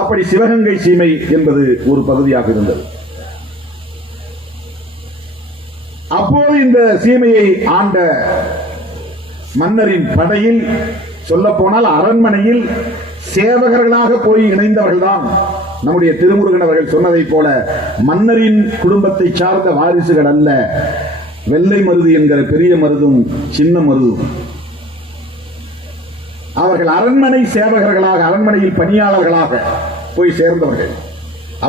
அப்படி சிவகங்கை சீமை என்பது ஒரு பகுதியாக இருந்தது. அப்போது இந்த சீமையை ஆண்ட மன்னரின் படையில், சொல்ல போனால் அரண்மனையில் சேவகர்களாக போய் இணைந்தவர்கள்தான் நம்முடைய திருமுருகன் அவர்கள் சொன்னதை போல மன்னரின் குடும்பத்தை சார்ந்த வாரிசுகள் அல்ல. வெள்ளை மருது என்கிற பெரிய மருதும் சின்ன மருதும் அவர்கள் அரண்மனை சேவகர்களாக, அரண்மனையில் பணியாளர்களாக போய் சேர்ந்தவர்கள்.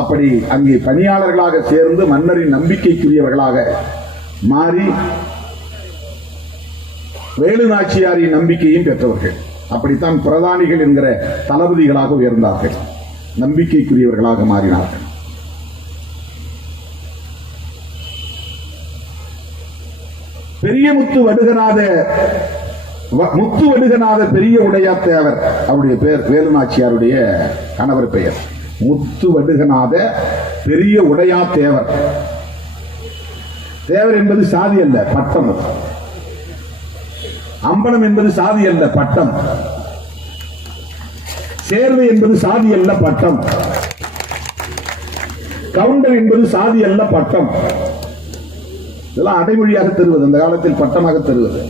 அப்படி அங்கே பணியாளர்களாக சேர்ந்து மன்னரின் நம்பிக்கைக்குரியவர்களாக மாறி வேலு நாச்சியாரின் நம்பிக்கையும் பெற்றவர்கள். அப்படித்தான் பிரதானிகள் என்கிற தளபதிகளாக உயர்ந்தார்கள், நம்பிக்கைக்குரியவர்களாக மாறினார்கள். பெரிய முத்து வடுகநாத பெரிய உடையா தேவர், அவருடைய பெயர் வேலு நாச்சியாருடைய கணவர் பெயர் முத்து வடுகநாத பெரிய உடையா தேவர். தேவர் என்பது சாதி அல்ல, பட்டம். அம்பலம் என்பது சாதி அல்ல, பட்டம். சேர்வை என்பது சாதி அல்ல, பட்டம். கவுண்டர் என்பது சாதி அல்ல, பட்டம். இதெல்லாம் அடைமொழியாக தருவது, அந்த காலத்தில் பட்டமாக தருவது.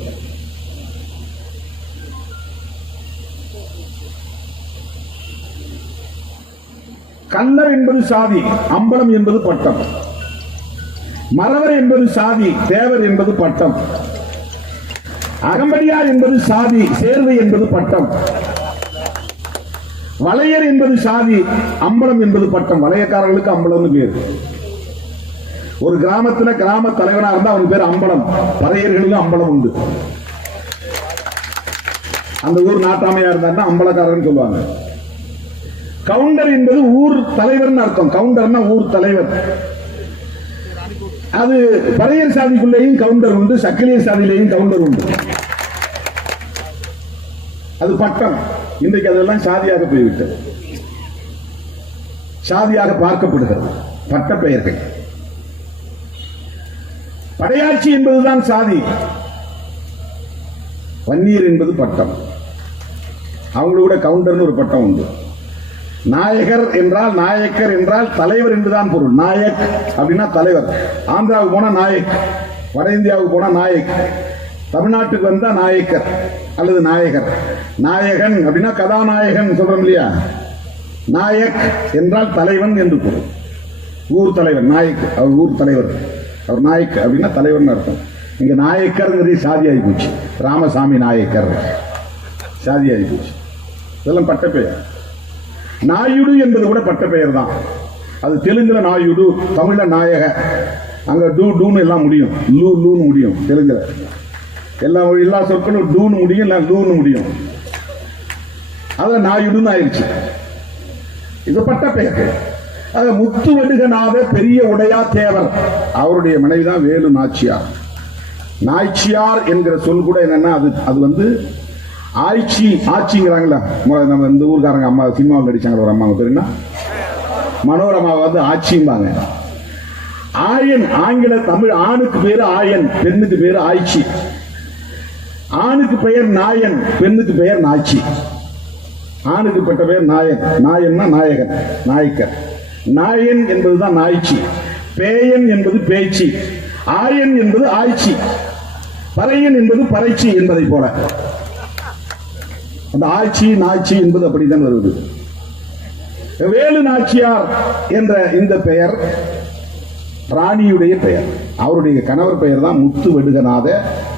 கல்லர் என்பது சாதி, அம்பலம் என்பது பட்டம். மறவர் என்பது சாதி, தேவர் என்பது பட்டம். அகம்படியார் என்பது சாதி, சேர்வை என்பது பட்டம். வளையர் என்பது சாதி, அம்பலம் என்பது பட்டம். வளையக்காரர்களுக்கு அம்பலம் பேர். ஒரு கிராமத்தில் கிராம தலைவனாக இருந்தா அவனுக்கு பேர் அம்பலம். பறையர்களுக்கு அம்பலம் உண்டு. அந்த ஊர் நாட்டாமையா இருந்தா அம்பலக்காரன் சொல்லுவாங்க. கவுண்டர் என்பது ஊர் தலைவர் அர்த்தம். கவுண்டர்னா ஊர் தலைவர். அது பறையர் சாதிக்குள்ளேயும் கவுண்டர் உண்டு, சக்கிலியர் சாதியிலேயும் கவுண்டர் உண்டு. அது பட்டம். இன்றைக்கு அதெல்லாம் சாதியாக போய்விட்டது, சாதியாக பார்க்கப்படுகிறது. பட்ட பெயர்கள். படையாட்சி என்பதுதான் சாதி. வன்னியர் என்பது பட்டம். அவங்களோட கூட கவுண்டர்னு ஒரு பட்டம் உண்டு. நாயகர் என்றால், நாயக்கர் என்றால் தலைவர் என்றுதான் பொருள். நாயக் அப்படின்னா தலைவர். ஆந்திராவுக்கு போனா நாயக், வட இந்தியாவுக்கு போனா நாயக், தமிழ்நாட்டுக்கு வந்தா நாயக்கர் அல்லது நாயகர். நாயகன் அப்படின்னா கதாநாயகன் சொல்றோம் இல்லையா. நாயக் என்றால் தலைவன் என்று பொருள். ஊர் தலைவர் நாயக், அவர் ஊர் தலைவர். அவர் நாயக் அப்படின்னா தலைவர்னு அர்த்தம். இங்க நாயக்கர் சாதி ஆகி போச்சு. ராமசாமி நாயக்கர் சாதி ஆகி போச்சு. இதெல்லாம் பட்ட பெயர். நாயுடு என்பது கூட பட்ட பெயர் தான். அது தெலுங்குல நாயுடு, தமிழ்ல நாயக. அங்க டூ டூன்னு எல்லாம் முடியும், லூ லூன்னு முடியும். தெலுங்குல எல்லா சொற்களும் டூன்னு முடியும், இல்லை லூன்னு முடியும். அதான் நாயுடுன்னு ஆயிடுச்சு. இது பட்ட பெயர். அது முத்து வடுகநாத பெரிய உடையா தேவர், அவருடைய மனைவிதான் வேலு நாச்சியார். நாச்சியார் என்கிற சொல் கூட என்னன்னா, அது வந்து ஆட்சி, ஆட்சிங்கிறாங்களா. நம்ம இந்த ஊருக்காரங்க அம்மா சினிமாவில் நடிச்சாங்க ஒரு அம்மா பேர் என்ன, மனோரமாவை வந்து ஆட்சிம்பாங்க. ஆயன் ஆங்கில தமிழ். ஆணுக்கு பேரு ஆயன், பெண்ணுக்கு பேரு ஆய்ச்சி. ஆணுக்கு பெயர் நாயன், பெண்ணுக்கு பெயர் நாச்சி. ஆணுக்கு பட்ட பெயர் நாயன். நாயன்னா நாயகன், நாயக்கர். நாயன் என்பதுதான் நாய்ச்சி. பேயன் என்பது பேச்சு. ஆயன் என்பது ஆய்ச்சி. பறையன் என்பது பறைச்சி என்பதை போல அந்த ஆட்சி நாச்சி என்பது அப்படித்தான் வருவது. வேலு நாச்சியார் என்ற இந்த பெயர் ராணியுடைய பெயர். அவருடைய கணவர் பெயர் தான் முத்து வடுகநாத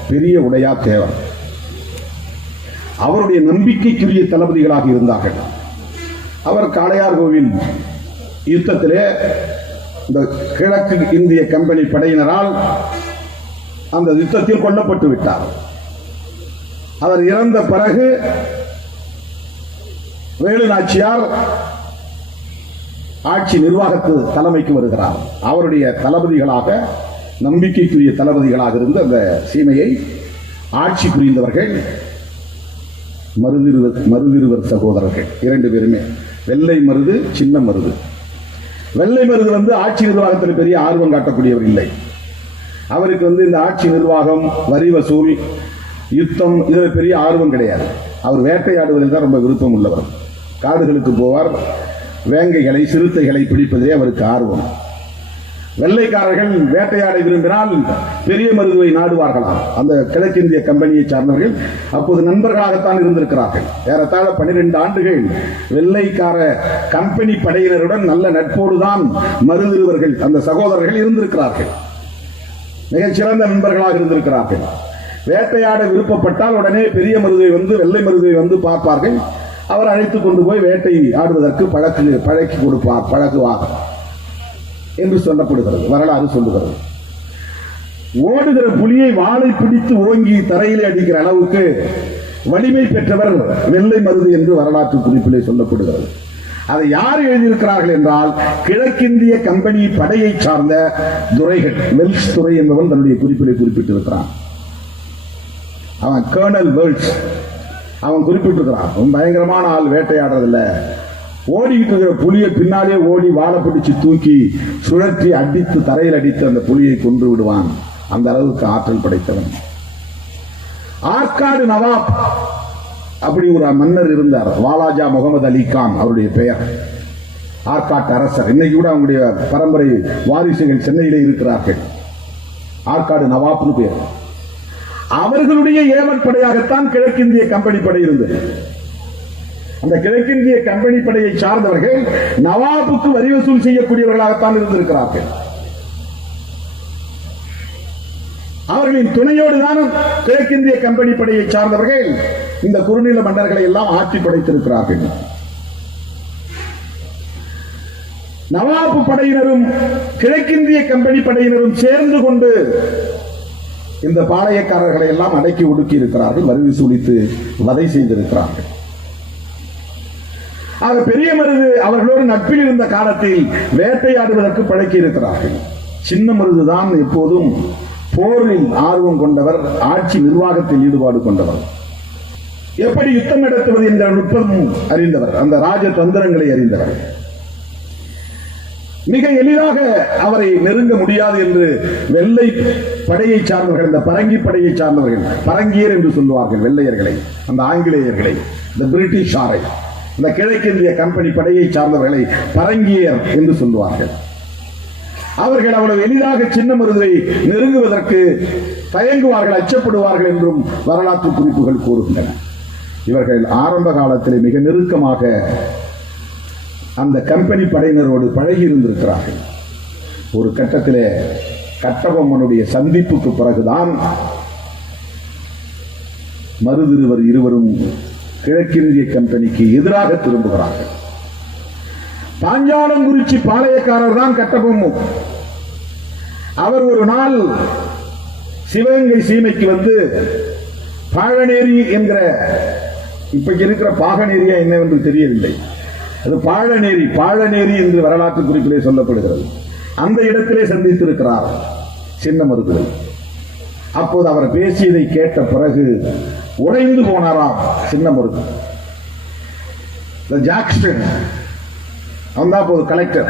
பெரிய உடையா தேவர். அவருடைய நம்பிக்கைக்குரிய தளபதிகளாக இருந்தார்கள். அவர் காளையார் கோவில் யுத்தத்திலே இந்த கிழக்கு இந்திய கம்பெனி படையினரால் அந்த யுத்தத்தில் கொல்லப்பட்டு விட்டார். அவர் இறந்த பிறகு வேலு நாச்சியார் ஆட்சி நிர்வாகத்து தலைமைக்கு வருகிறார். அவருடைய தளபதிகளாக, நம்பிக்கைக்குரிய தளபதிகளாக இருந்த அந்த சீமையை ஆட்சி புரிந்தவர்கள் மருதிருவர் சகோதரர்கள். இரண்டு பேருமே வெள்ளை மருது, சின்ன மருது. வெள்ளை மருது வந்து ஆட்சி நிர்வாகத்தில் பெரிய ஆர்வம் காட்டக்கூடியவர் இல்லை. அவருக்கு வந்து இந்த ஆட்சி நிர்வாகம், வரி வசூல், யுத்தம் இதில் பெரிய ஆர்வம் கிடையாது. அவர் வேட்டையாடுவதில் தான் ரொம்ப விருப்பம் உள்ளவர். காடுகளுக்கு போவார், வேங்கைகளை சிறுத்தைகளை பிடிப்பதே அவருக்கு ஆர்வம். வெள்ளைக்காரர்கள் வேட்டையாட விரும்பினால் பெரிய மருதுவை நாடுவார்களாம். அந்த கிழக்கிந்திய கம்பெனியை சார்ந்தவர்கள் அப்போது நண்பர்களாகத்தான் இருந்திருக்கிறார்கள். ஏறத்தாழ 12 ஆண்டுகள் வெள்ளைக்கார கம்பெனி படையினருடன் நல்ல நட்போடுதான் மருதுருவர்கள் அந்த சகோதரர்கள் இருந்திருக்கிறார்கள். மிகச்சிறந்த நண்பர்களாக இருந்திருக்கிறார்கள். வேட்டையாட விருப்பப்பட்டால் உடனே பெரிய மருதுவை வந்து வெள்ளை மருதுவை வந்து பார்ப்பார்கள். அவர் அழைத்துக் கொண்டு போய் வேட்டை ஆடுவதற்கு பழக்கி கொடுப்பார், பழகுவார் என்று சொல்லப்படுகிறது, வரலாறு சொல்லுகிறது. ஓடுகிற புலியை வாளை பிடித்து ஓங்கி தரையிலே அடிக்கிற அளவுக்கு வலிமை பெற்றவர் வெள்ளை மருது என்று வரலாற்று குறிப்பிலே சொல்லப்படுகிறது. அதை யார் எழுதியிருக்கிறார்கள் என்றால் கிழக்கிந்திய கம்பெனி படையை சார்ந்த துரைகள். வெல்ஸ் துரை என்பவன் தன்னுடைய குறிப்பிலே குறிப்பிட்டிருக்கிறான். அவன் கர்னல் வெல்ஸ், அவன் குறிப்பிட்டிருக்கிறான். பயங்கரமான ஆள், வேட்டையாடுறதில்ல, ஓடிக்கிட்டு இருக்கிற புலியை பின்னாலே ஓடி வாழை பிடிச்சு தூக்கி சுழற்றி அடித்து தரையில் அடித்து அந்த புலியை கொன்று விடுவான். அந்த அளவுக்கு ஆற்றல் படைத்தவன். ஆற்காடு நவாப் அப்படி ஒரு மன்னர் இருந்தார். வாலாஜா முகமது அலி கான் அவருடைய பெயர். ஆற்காட்டு அரசர். இன்னைக்கு கூட அவங்களுடைய பரம்பரை வாரிசுகள் சென்னையிலே இருக்கிறார்கள். ஆற்காடு நவாப்னு பேர். அவர்களுடைய ஏவல் படையாகத்தான் கிழக்கிந்திய கம்பெனி படை இருந்தது. அந்த கிழக்கிந்திய கம்பெனி படையை சார்ந்தவர்கள் நவாபுக்கு வரி வசூல் செய்யக்கூடியவர்களாகத்தான் இருந்திருக்கிறார்கள். அவர்களின் துணையோடு தான் கிழக்கிந்திய கம்பெனி படையை சார்ந்தவர்கள் இந்த குறுநில மன்னர்களை எல்லாம் ஆட்சி படைத்திருக்கிறார்கள். நவாபு படையினரும் கிழக்கிந்திய கம்பெனி படையினரும் சேர்ந்து கொண்டு இந்த பாளையக்காரர்களை எல்லாம் அடக்கி ஒடுக்கி இருக்கிறார்கள், வரி வசூலித்து வதை செய்திருக்கிறார்கள். ஆக பெரிய மருது அவர்களோடு நட்பில் இருந்த காலத்தில் வேட்டையாடுவதற்கு பழக்கி இருக்கிறார்கள். சின்ன மருதுதான் எப்போதும் போரில் ஆர்வம் கொண்டவர், ஆட்சி நிர்வாகத்தில் ஈடுபாடு கொண்டவர், எப்படி யுத்தம் நடத்துவது என்ற நுட்பம் அறிந்தவர், அந்த ராஜ தந்திரங்களை அறிந்தவர். மிக எளிதாக அவரை நெருங்க முடியாது என்று வெள்ளை படையை சார்ந்தவர்கள், இந்த பரங்கி படையை சார்ந்தவர்கள், பரங்கியர் என்று சொல்லுவார்கள் வெள்ளையர்களை, அந்த ஆங்கிலேயர்களை, இந்த பிரிட்டிஷாரை, இந்த கிழக்கிந்திய கம்பெனி படையை சார்ந்தவர்களை பரங்கியர் என்று சொல்லுவார்கள். அவர்கள் அவ்வளவு எளிதாக சின்ன மருதை நெருங்குவதற்கு தயங்குவார்கள், அச்சப்படுவார்கள் என்றும் வரலாற்று குறிப்புகள் கூறுகின்றன. இவர்கள் ஆரம்ப காலத்தில் மிக நெருக்கமாக அந்த கம்பெனி படையினரோடு பழகி இருந்திருக்கிறார்கள். ஒரு கட்டத்திலே கட்டபொம்மனுடைய சந்திப்புக்கு பிறகுதான் மருதிருவர் இருவரும் கிழக்கிந்திய கம்பெனிக்கு எதிராக திரும்புகிறார்கள். பாஞ்சாலங்குறிச்சி பாளையக்காரர் தான் கட்டபொம்மன். அவர் ஒரு நாள் சிவகங்கை சீமைக்கு வந்து பாழநேரி என்கிற, இப்ப இருக்கிற பாகநேரியா என்னவென்று தெரியவில்லை, அது பாழநேரி, பாழநேரி என்று வரலாற்று குறிப்பிலே சொல்லப்படுகிறது. அந்த இடத்திலே சந்தித்திருக்கிறார் சின்ன மருது. அப்போது அவர் பேசியதை கேட்ட பிறகு உறைந்து போனாராம் சின்ன மருது. ஜாக்ஸ்டன் அவன் தான் அப்போது கலெக்டர்,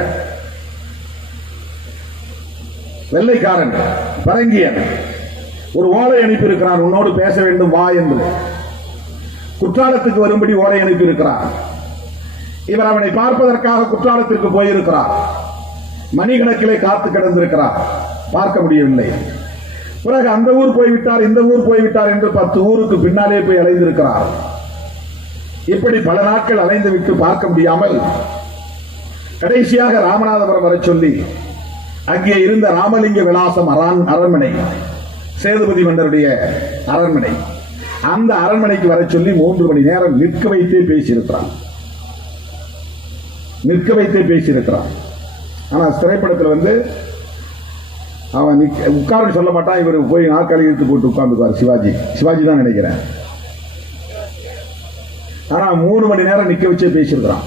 வெள்ளைக்காரன், பரங்கியன். ஒரு ஓலை அனுப்பி இருக்கிறான், உன்னோடு பேச வேண்டும் வா என்று. குற்றாலத்துக்கு வரும்படி ஓலை அனுப்பி இருக்கிறார். இவர் அவனை பார்ப்பதற்காக குற்றாலத்திற்கு போயிருக்கிறார். மணிக்கணக்கிலே காத்து கிடந்திருக்கிறார், பார்க்க முடியவில்லை. பிறகு அந்த ஊர் போய்விட்டார், இந்த ஊர் போய்விட்டார் என்று 10 ஊருக்கு பின்னாலே போய் அலைந்திருக்கிறார். இப்படி பல நாட்கள் அலைந்து விட்டு பார்க்க முடியாமல் கடைசியாக ராமநாதபுரம் வர சொல்லி, அங்கே இருந்த ராமலிங்க விலாசம் அரண்மனை, சேதுபதி மன்னருடைய அரண்மனை, அந்த அரண்மனைக்கு வர சொல்லி 3 மணி நேரம் நிற்க வைத்தே பேசியிருக்கிறான். நிற்க வைத்தே பேசியிருக்கிறான். ஆனா திரைப்படத்தில் வந்து அவன் உட்கார சொல்ல மாட்டான், இவர் போய் நாற்காலி இழுத்து போட்டு உட்கார்ந்துக்குவார். சிவாஜி தான் நினைக்கிறேன். ஆனா 3 மணி நேரம் நிக்க வச்சே பேசியிருக்கிறான்.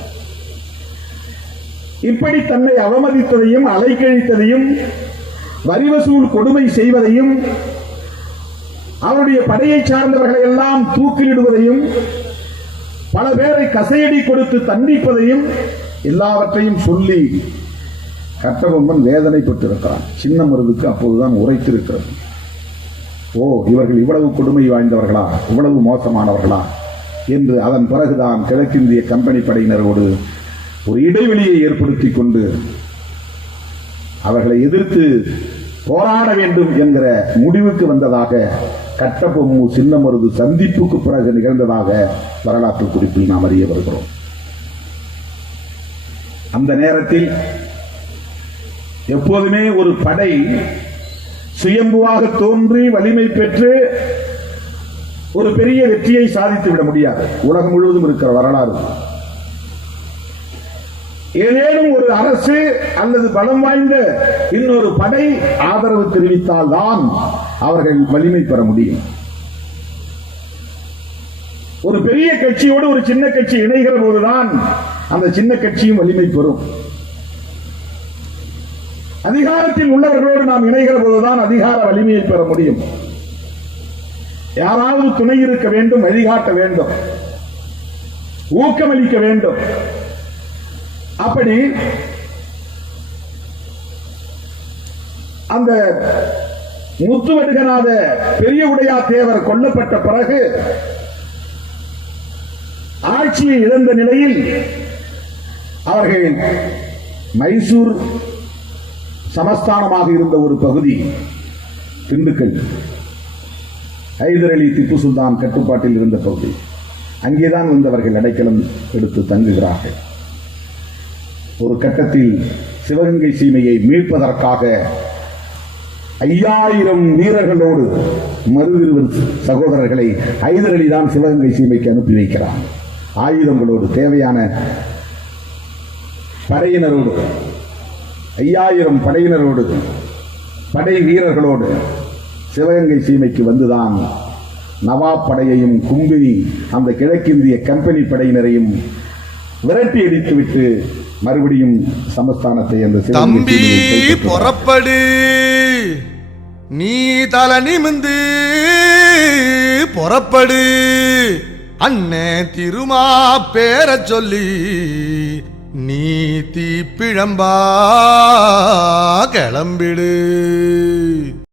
இப்படி தன்னை அவமதித்ததையும் அலைக்கழித்ததையும் வரி வசூல் கொடுமை செய்வதையும் அவருடைய படையை சார்ந்தவர்களை எல்லாம் தூக்கிலிடுவதையும் பல பேரை கசையடி கொடுத்து தண்டிப்பதையும் எல்லாவற்றையும் சொல்லி கட்டபொம்மன் வேதனைப்பட்டிருக்கிறான். சின்ன மருதுக்கு அப்போதுதான் உரைத்திருக்கிறது. ஓ, இவர்கள் இவ்வளவு கொடுமை வாய்ந்தவர்களா, இவ்வளவு மோசமானவர்களா என்று. அதன் பிறகுதான் கிழக்கிந்திய கம்பெனி படையினரோடு ஒரு இடைவெளியை ஏற்படுத்தி கொண்டு அவர்களை எதிர்த்து போராட வேண்டும் என்கிற முடிவுக்கு வந்ததாக கட்டபொம்மு சின்னமருது சந்திப்புக்கு பிறகு நிகழ்ந்ததாக வரலாற்று குறிப்பில் நாம் அறிய வருகிறோம். அந்த நேரத்தில் எப்போதுமே ஒரு படை சுயம்புவாக தோன்றி வலிமை பெற்று ஒரு பெரிய வெற்றியை சாதித்து விட முடியாது. உலகம் முழுவதும் இருக்கிற வரலாறு ஏதேனும் ஒரு அரசு அல்லது பலம் வாய்ந்த இன்னொரு படை ஆதரவு தெரிவித்தால் தான் அவர்கள் வலிமை பெற முடியும். ஒரு பெரிய கட்சியோடு ஒரு சின்ன கட்சி இணைகிற போதுதான் அந்த சின்ன கட்சியும் வலிமை பெறும். அதிகாரத்தில் உள்ளவர்களோடு நாம் இணைகிற போதுதான் அதிகார வலிமையை பெற முடியும். யாராவது துணை இருக்க வேண்டும், வழிகாட்ட வேண்டும், ஊக்கமளிக்க வேண்டும். அப்படி அந்த முத்துவடுகநாத பெரிய உடையா தேவர் கொல்லப்பட்ட பிறகு ஆட்சியை இழந்த நிலையில் அவர்கள் மைசூர் சமஸ்தானமாக இருந்த ஒரு பகுதி திண்டுக்கல், ஹைதர் அலி திப்பு சுல்தான் கட்டுப்பாட்டில் இருந்த பகுதி, அங்கேதான் வந்தவர்கள் அடைக்கலம் எடுத்து தங்குகிறார்கள். ஒரு கட்டத்தில் சிவகங்கை சீமையை மீட்பதற்காக 5000 வீரர்களோடு மருதிருவர் சகோதரர்களை ஹைதர் அலி தான் சிவகங்கை சீமைக்கு அனுப்பி வைக்கிறார். ஆயுதங்களோடு, தேவையான படையினரோடு, 5000 படையினரோடு, படை வீரர்களோடு சிவகங்கை சீமைக்கு வந்துதான் நவாப் படையையும் கும்பினி அந்த கிழக்கிந்திய கம்பெனி படையினரையும் விரட்டி அடித்துவிட்டு மறுபடியும் சமஸ்தானத்தை அந்த தம்பி புறப்படு, நீ தலை நிமிந்து புறப்படு, அண்ணே திருமா பேர சொல்லி நீ தீப்பிழம்பா கிளம்பிடு.